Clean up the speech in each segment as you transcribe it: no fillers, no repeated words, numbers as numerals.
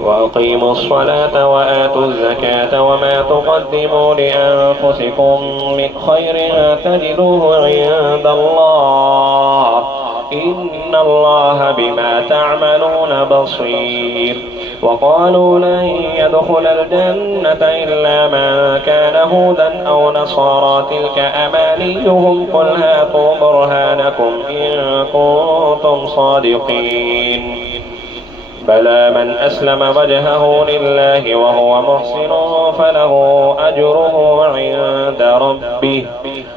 وأقيموا الصلاة وآتوا الزكاة وما تقدموا لأنفسكم من خير تجدوه عند الله إن الله بما تعملون بصير. وقالوا لن يدخل الجنة إلا من كان هودا أو نصارى تلك أمانيهم قل هاتوا برهانكم إن كنتم صادقين. بلى من أسلم وجهه لله وهو محسن فله أجره عند ربه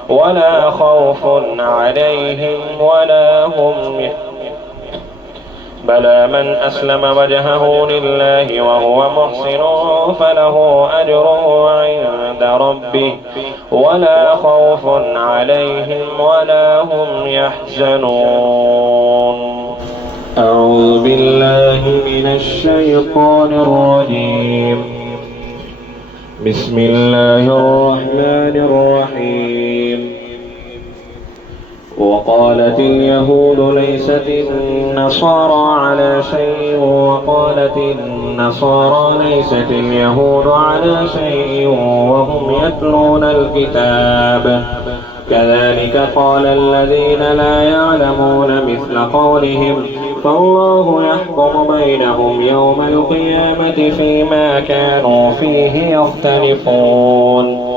ولا خوف عليهم ولا هم بلى من أسلم وجهه لله وهو محسن فله أجره عند ربه ولا خوف عليهم ولا هم يحزنون. أعوذ بالله من الشيطان الرجيم. بسم الله الرحمن الرحيم. وقالت اليهود ليست النصارى على شيء وقالت النصارى ليست اليهود على شيء وهم يتلون الكتاب كذلك قال الذين لا يعلمون مثل قولهم فالله يحكم بينهم يوم القيامة فيما كانوا فيه يختلفون.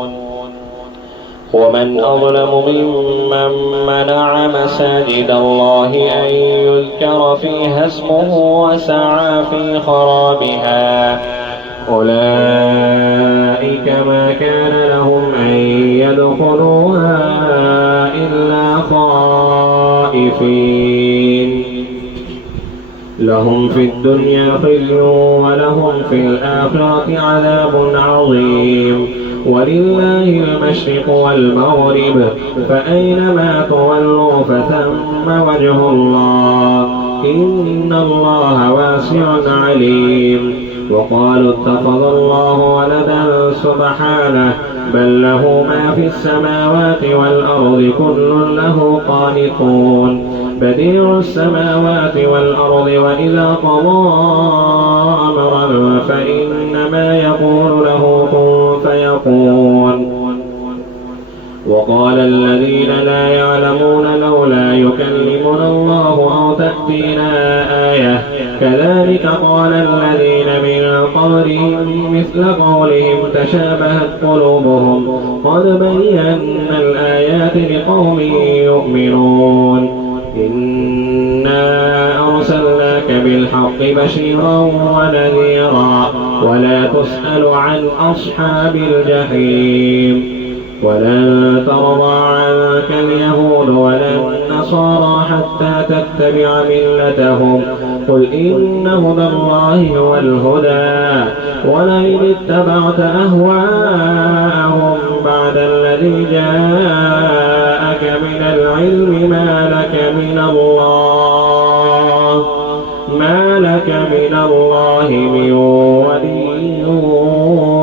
ومن أظلم ممن منع مساجد الله أن يذكر فيها اسمه وسعى في خرابها أولئك ما كان لهم أن يدخلوها إلا خائفين لهم في الدنيا خزي ولهم في الآخرة عذاب عظيم. ولله المشرق والمغرب فأينما تولوا فثم وجه الله إن الله واسع عليم. وقالوا اتخذ الله ولدا سبحانه بل له ما في السماوات والأرض كل له قانتون بديع السماوات والأرض وإذا قضى أمرا فإنما يقول له كن فيكون. وقال الذين لا يعلمون لولا يكلمنا الله أو تأتينا آية كذلك قال الذين من قبلهم مثل قولهم تشابهت قلوبهم قد بينا الآيات لقوم يؤمنون. إنا أرسلناك بالحق بشيرا ونذيرا ولا تسأل عن أصحاب الجحيم. ولن ترضى عنك اليهود ولا النصارى حتى تتبع ملتهم قل إن هدى الله هو الهدى ولئن اتبعت أهواءهم بعد الذي جاءك من العلم ما لك من الله من ولي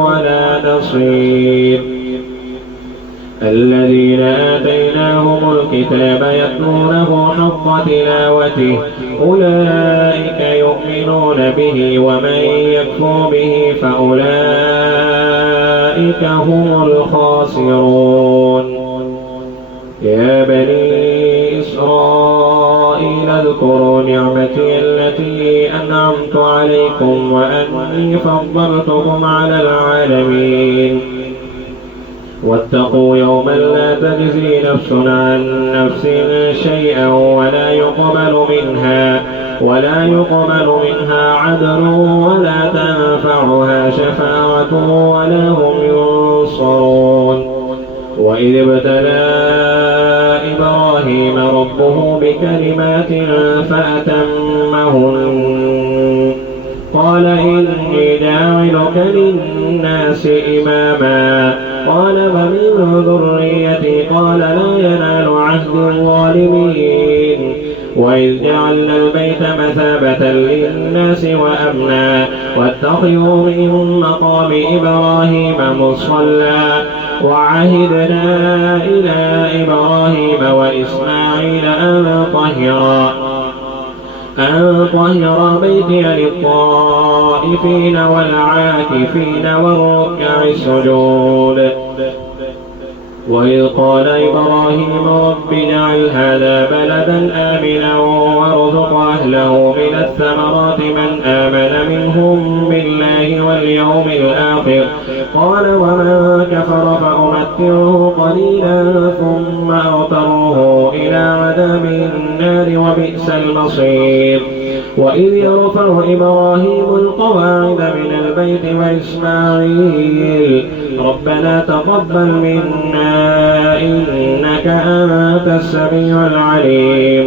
ولا نصير. الذين آتيناهم الكتاب يتلونه حق تلاوته أولئك يؤمنون به ومن يكفر به فأولئك هم الخاسرون. يا بني إسرائيل اذكروا نعمتي التي أنعمت عليكم وأني فضلتكم على العالمين. واتقوا يوما لا تجزي نفس عن نفس شيئا ولا يقبل منها عدل ولا تنفعها شفاعة ولا هم ينصرون. وإذ ابتلى إبراهيم ربه بكلمات فأتمهن قال إني جاعلك للناس إماما قال ومن ذريتي قال لا ينال عهد الظالمين. وإذ جعلنا البيت مثابة للناس وأمنا واتخذوا من مقام إبراهيم مصلى وعهدنا إلى إبراهيم وإسماعيل أن أن طهر بيتي للطائفين والعاكفين والركع السجود. وإذ قال إبراهيم رب اجعل هذا بلدا آمنا وارزق أهله من الثمرات من آمن منهم بالله واليوم الآخر قال ومن كفر فأمتعه قليلا ثم أضطره إلى عذاب النار وبئس المصير. وإذ يرفع إبراهيم القواعد من البيت وإسماعيل ربنا تقبل منا إنك أنت السميع العليم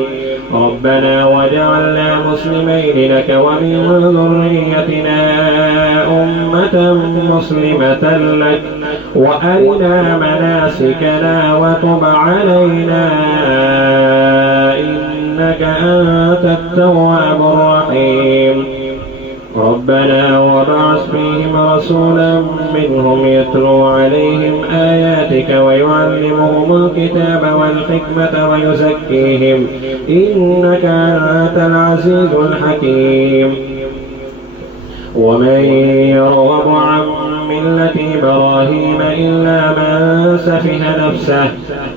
ربنا وجعلنا مسلمين لك ومن ذريتنا أمة مسلمة لك وأرنا مناسكنا وتب علينا إنك أنت التواب الرحيم ربنا وابعث فيهم رسولا منهم يتلو عليهم آياتك ويعلمهم الكتاب والحكمة ويزكيهم إنك أنت العزيز الحكيم. ومن يرغب عن ملة إبراهيم إلا من سفه نفسه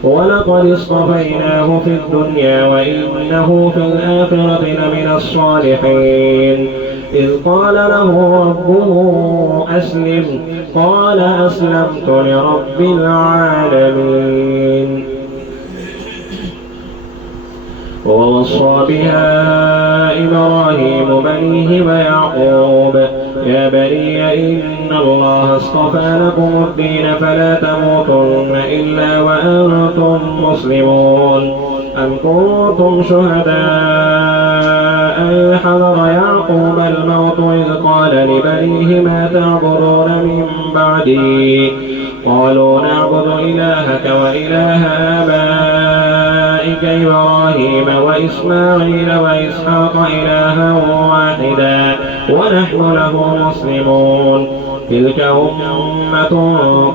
ولقد اصطفيناه في الدنيا وإنه في الآخرة لمن الصالحين. إذ قال له ربه أسلم قال أسلمت لرب العالمين. ووصى بها إبراهيم بنيه ويعقوب يا بني إن الله اصطفى لكم الدين فلا تموتن إلا وأنتم مسلمون. أم كنتم شهداء إذ حضر يعقوب الموت إذ قال لبنيه ما تعبدون من بعدي قالوا نعبد إلهك وإله آبائك إبراهيم وإسماعيل وإسحاق إلها واحدا ونحن له مسلمون. تلك أمة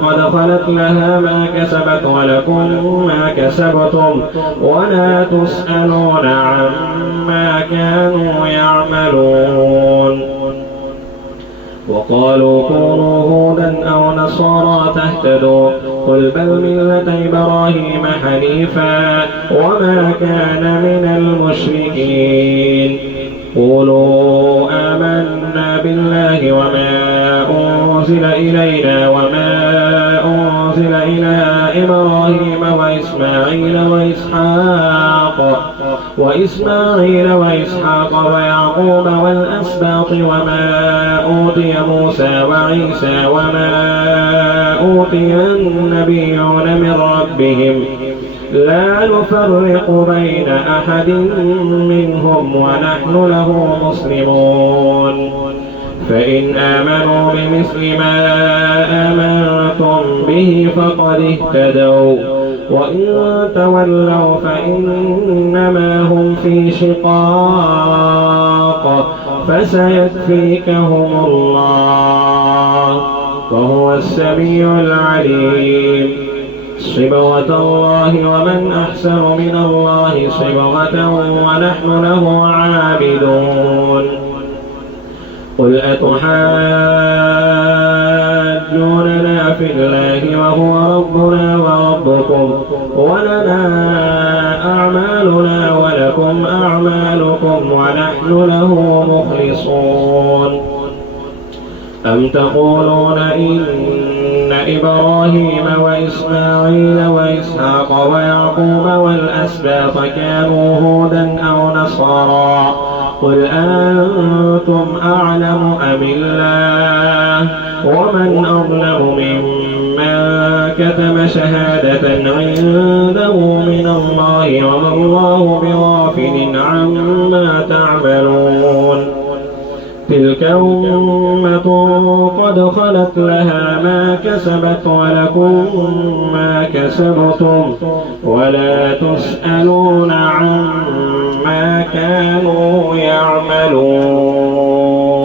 قد خلت لها ما كسبت ولكم ما كسبتم ولا تسألون عما كانوا يعملون. وقالوا كونوا هودا أو نصارى تهتدوا قل بل ملة إبراهيم حنيفا وما كان من المشركين. قولوا آمنا بالله وما أنزل إلينا وما أنزل إلى إبراهيم وإسماعيل وإسحاق ويعقوب والأسباط وما أوتي موسى وعيسى وما أوتي النبيون من ربهم لا نفرق بين أحد منهم ونحن له مسلمون. فإن آمنوا بمثل ما آمنتم به فقد اهتدوا وإن تولوا فإنما هم في شقاق فسيكفيكهم الله وهو السميع العليم. صبغة الله ومن أحسن من الله صبغة ونحن له عابدون. قل أتحاجوننا في الله وهو ربنا وربكم ولنا أعمالنا ولكم أعمالكم ونحن له مخلصون. أم تقولون إن إبراهيم وإسماعيل وإسحاق ويعقوب والأسباط كانوا هودا أو نصارى قل أنتم أعلم أم الله ومن أظلم ممن كتم شهادة عنده من الله وما الله بغافل عما تعملون. تلك أمة قد خلت لها ما كسبت ولكم ما كسبتم ولا تسألون عما كانوا يعملون.